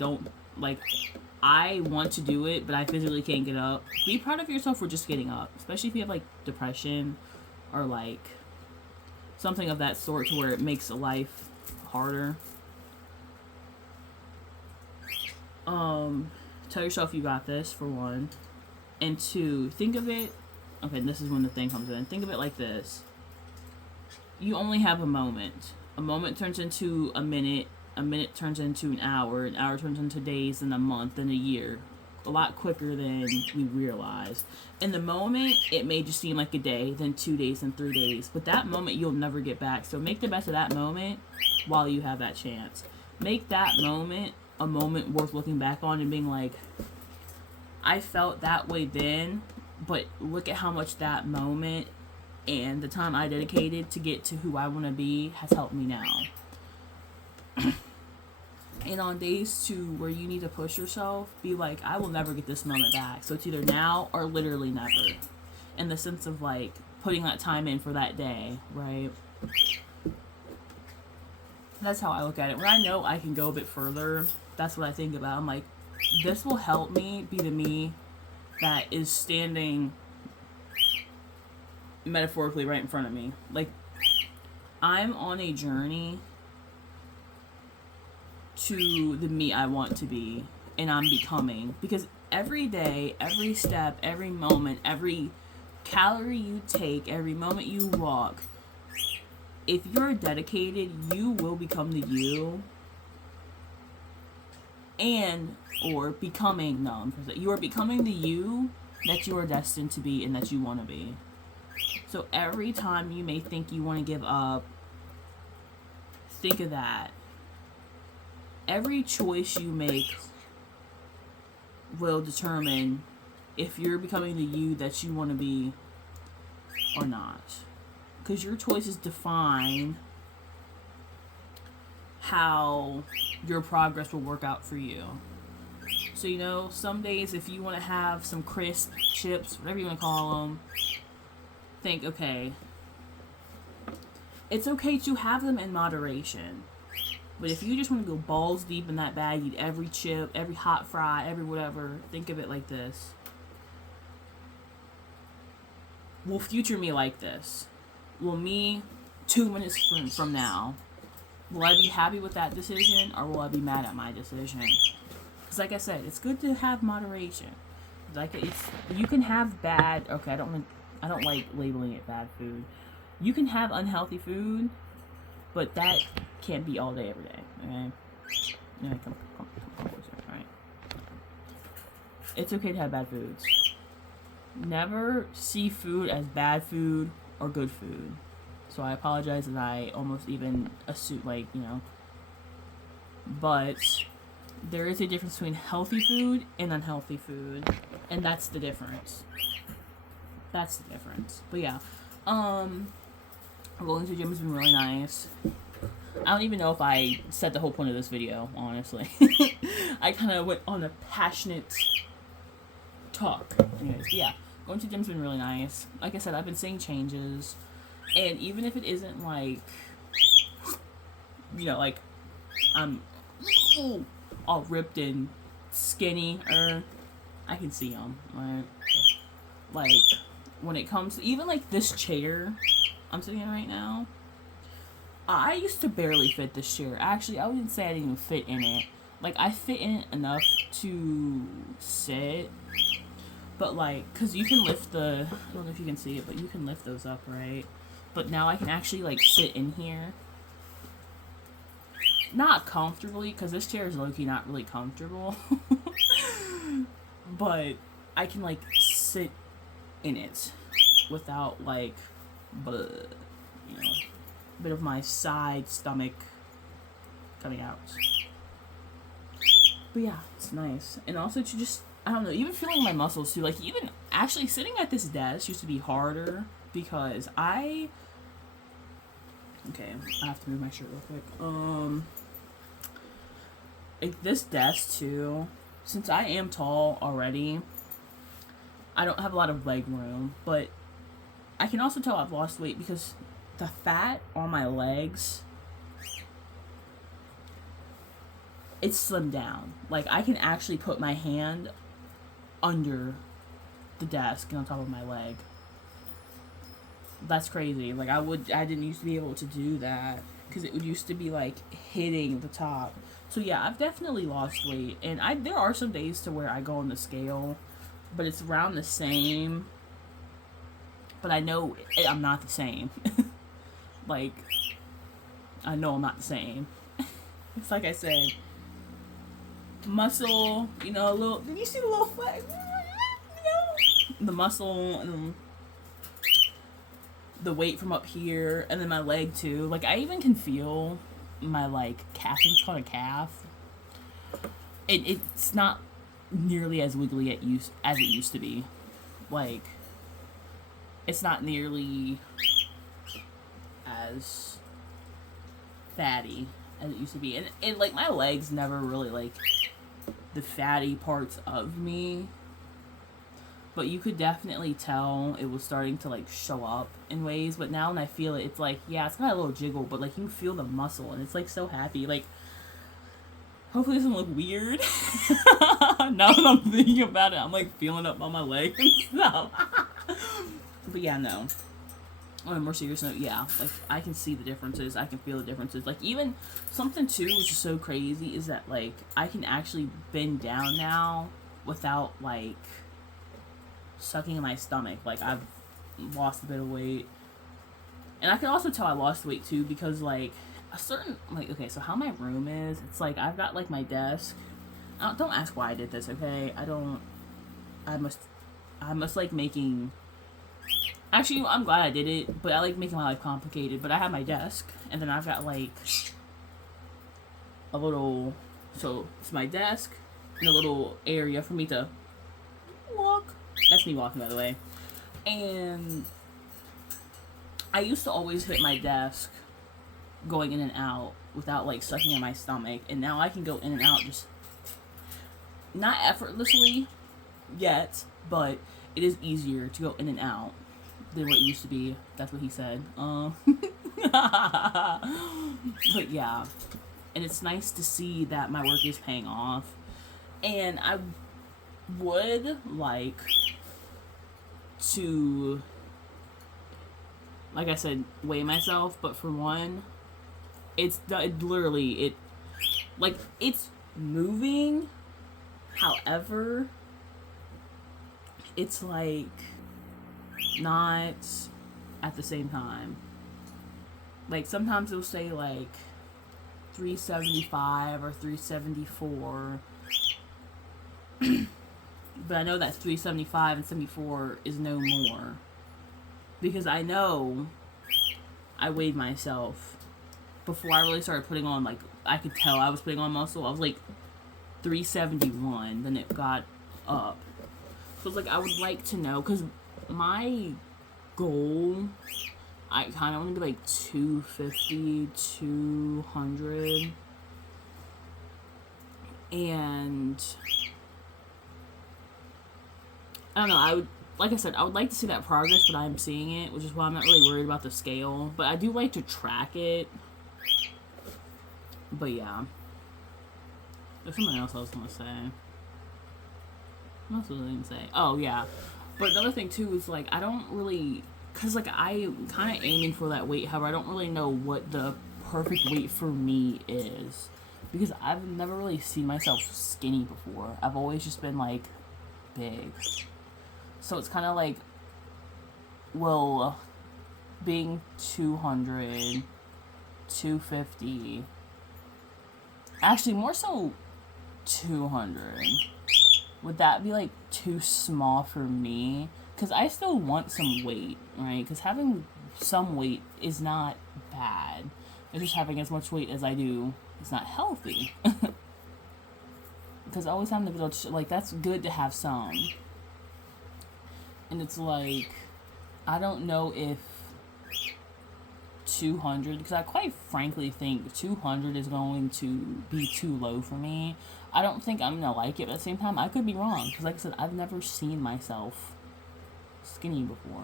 want to do it, but I physically can't get up, be proud of yourself for just getting up. Especially if you have like depression or like something of that sort to where it makes life harder. Tell yourself you got this, for one. And two, think of it, okay, this is when the thing comes in. Think of it like this. You only have a moment. A moment turns into a minute turns into an hour turns into days, and a month, and a year. A lot quicker than you realize. In the moment, it may just seem like a day, then 2 days, and 3 days. But that moment, you'll never get back. So make the best of that moment while you have that chance. Make that moment a moment worth looking back on and being like, I felt that way then, but look at how much that moment and the time I dedicated to get to who I want to be has helped me now. And on days too where you need to push yourself, be like, I will never get this moment back. So it's either now or literally never. In the sense of like putting that time in for that day, right? That's how I look at it. When I know I can go a bit further, that's what I think about. I'm like, this will help me be the me that is standing metaphorically right in front of me. Like, I'm on a journey to the me I want to be, and I'm becoming. Because every day, every step, every moment, every calorie you take, every moment you walk, if you're dedicated, you will become the you. And, or becoming, no, you are becoming the you that you are destined to be and that you want to be. So every time you may think you want to give up, think of that. Every choice you make will determine if you're becoming the you that you want to be or not. Because your choices define how your progress will work out for you. So, you know, some days if you want to have some crisp chips, whatever you want to call them, think, okay, it's okay to have them in moderation. But if you just want to go balls deep in that bag, eat every chip, every hot fry, every whatever, think of it like this. Will future me like this? Will me 2 minutes from now, will I be happy with that decision or will I be mad at my decision? Because like I said, it's good to have moderation. Like you can have bad. Okay, I don't like labeling it bad food. You can have unhealthy food, but that can't be all day every day. Okay, yeah, come closer. All right, it's okay to have bad foods. Never see food as bad food or good food. So I apologize that I almost even assume, like, you know. But there is a difference between healthy food and unhealthy food. And that's the difference. That's the difference. But yeah. Going to the gym has been really nice. I don't even know if I said the whole point of this video, honestly. I kind of went on a passionate talk. Anyways, yeah. Going to the gym's been really nice. Like I said, I've been seeing changes. And even if it isn't like, you know, like I'm all ripped and skinny, I can see them. Right? Like when it comes to even like this chair I'm sitting in right now, I used to barely fit this chair. Actually, I wouldn't say I didn't even fit in it. Like I fit in it enough to sit. But, like, because you can lift I don't know if you can see it, but you can lift those up, right? But now I can actually, like, sit in here. Not comfortably, because this chair is low-key not really comfortable. But I can, like, sit in it without, like, you know, a bit of my side stomach coming out. But, yeah, it's nice. And also to just, I don't know, even feeling my muscles too. Like, even actually sitting at this desk used to be harder because okay, I have to move my shirt real quick. Like, this desk too, since I am tall already, I don't have a lot of leg room, but I can also tell I've lost weight because the fat on my legs, it's slimmed down. Like, I can actually put my hand under the desk and on top of my leg. That's crazy. Like, I didn't used to be able to do that because it would used to be like hitting the top. So yeah, I've definitely lost weight, and there are some days to where I go on the scale, but it's around the same. But I know I'm not the same. Like, I know I'm not the same. It's like I said, muscle, you know, a little. Did you see the little flag? You know, the muscle and the weight from up here, and then my leg too. Like, I even can feel my like calf. It's called a calf. It's not nearly as wiggly as it used to be. Like, it's not nearly as fatty as it used to be. And like, my legs never really, like, the fatty parts of me. But you could definitely tell it was starting to, like, show up in ways. But now when I feel it, it's like, yeah, it's got a little jiggle. But, like, you feel the muscle. And it's, like, so happy. Like, hopefully it doesn't look weird. Now that I'm thinking about it, I'm, like, feeling up on my leg and stuff. But, yeah, no. On a more serious note, yeah. Like, I can see the differences. I can feel the differences. Like, even something, too, which is so crazy, is that, like, I can actually bend down now without, like, sucking in my stomach. Like, I've lost a bit of weight. And I can also tell I lost weight, too, because, like, a certain, like, okay, so how my room is, it's like, I've got, like, my desk. Don't ask why I did this, okay? I must like making, actually, I'm glad I did it, but I like making my life complicated. But I have my desk, and then I've got, like, a little, so it's my desk, and a little area for me to walk. That's me walking, by the way. And I used to always hit my desk going in and out without, like, sucking in my stomach. And now I can go in and out just not effortlessly yet, but it is easier to go in and out than what it used to be. That's what he said. But yeah. And it's nice to see that my work is paying off. And I would like to, like I said, weigh myself, but for one, it's literally like, it's moving, however, it's like not at the same time. Like, sometimes it'll say like 375 or 374. But I know that 375 and 74 is no more. Because I know I weighed myself before I really started putting on, like, I could tell I was putting on muscle. I was like 371, then it got up. So it's like, I would like to know, because my goal, I kind of want to be like 250, 200. And I don't know, I would, like I said, I would like to see that progress, but I'm seeing it, which is why I'm not really worried about the scale. But I do like to track it. But yeah. There's something else I was going to say. What else was I going to say? Oh, yeah. But another thing, too, is, like, I don't really, because, like, I'm kind of aiming for that weight. However, I don't really know what the perfect weight for me is. Because I've never really seen myself skinny before. I've always just been, like, big. So it's kind of like, well, being 200, 250, actually more so 200, would that be like too small for me? Because I still want some weight, right? Because having some weight is not bad. It's just having as much weight as I do is not healthy. Because always having to be able to, like, that's good to have some. And it's like, I don't know if 200, because I quite frankly think 200 is going to be too low for me. I don't think I'm going to like it, but at the same time, I could be wrong. Because like I said, I've never seen myself skinny before.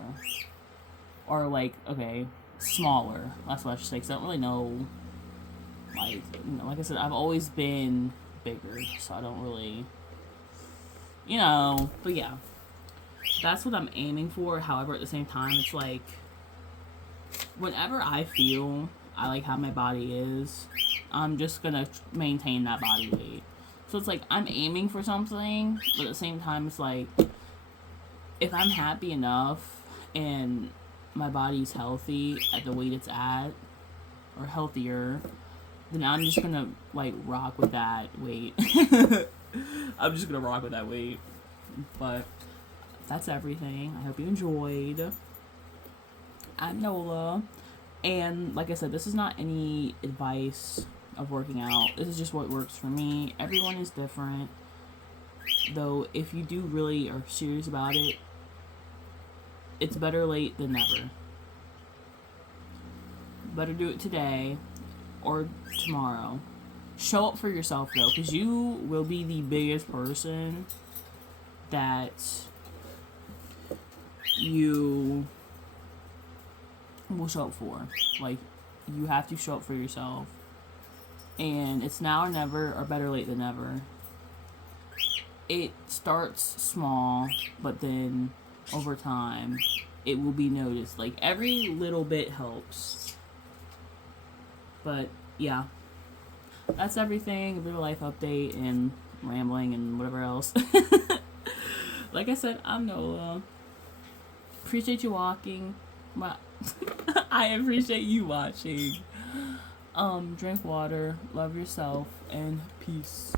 Or like, okay, smaller. That's what I should say, because I don't really know, like, you know, like I said, I've always been bigger, so I don't really, you know, but yeah. That's what I'm aiming for. However, at the same time, it's like, whenever I feel I like how my body is, I'm just gonna maintain that body weight. So it's like, I'm aiming for something, but at the same time, it's like, if I'm happy enough and my body's healthy at the weight it's at, or healthier, then I'm just gonna, like, rock with that weight. I'm just gonna rock with that weight. But that's everything. I hope you enjoyed. I'm Nola. And like I said, this is not any advice of working out. This is just what works for me. Everyone is different. Though, if you do really are serious about it, it's better late than never. Better do it today or tomorrow. Show up for yourself though, because you will be the biggest person that you will show up for. Like, you have to show up for yourself. And it's now or never, or better late than never. It starts small, but then over time, it will be noticed. Like, every little bit helps. But, yeah. That's everything. A real life update and rambling and whatever else. Like I said, I'm Nola. Appreciate you walking. I appreciate you watching. Drink water, love yourself, and peace.